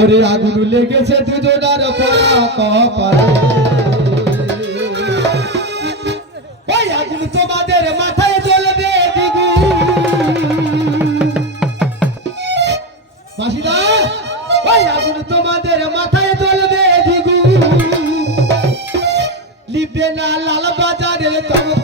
ওরে আগুন লেগেছে দুজনার কপালে। ওই আগুন তোমাদের মাথায় ওই আগুন তোমাদের মাথায় জ্বলবে দিগু লিবে না লাল দমকলে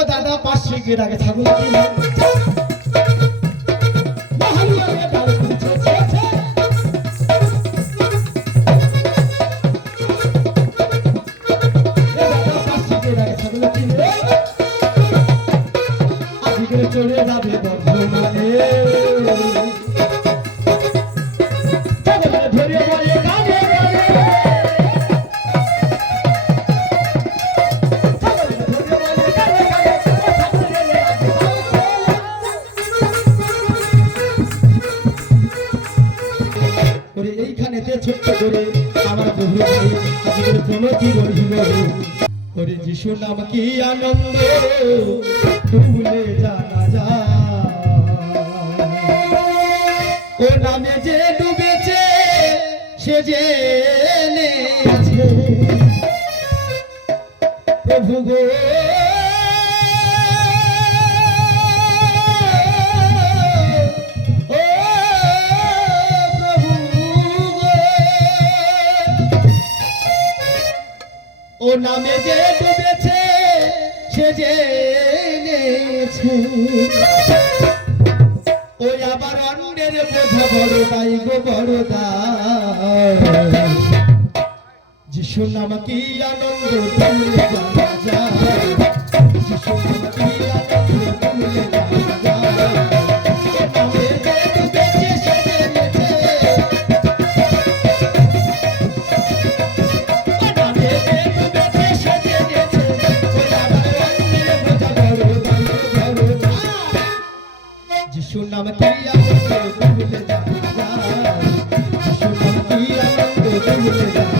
ও দাদা পাঁচশো গিয়ে আগে ছাগল করে এইখানেতে করে আমার রহিল করে যিশু নাম কি আনন্দ, ভুলে জানা যায়। ও নামে যে ডুবেছে, সে যে প্রভু গো নামে যে ডুবেছে, সে যে এনেছে। ওই আবার অন্যের বোঝা বড় তাই গো বড় যিশু নাম কি আনন্দ তুমি জানা যায়। কি আনন্দ জানা যায়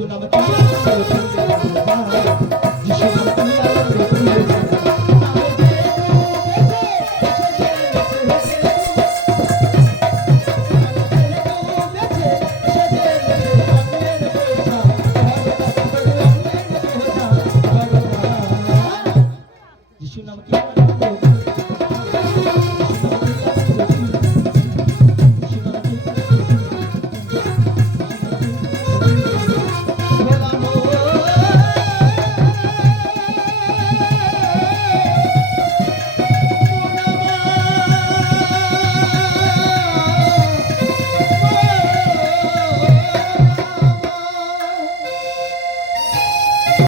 যিশু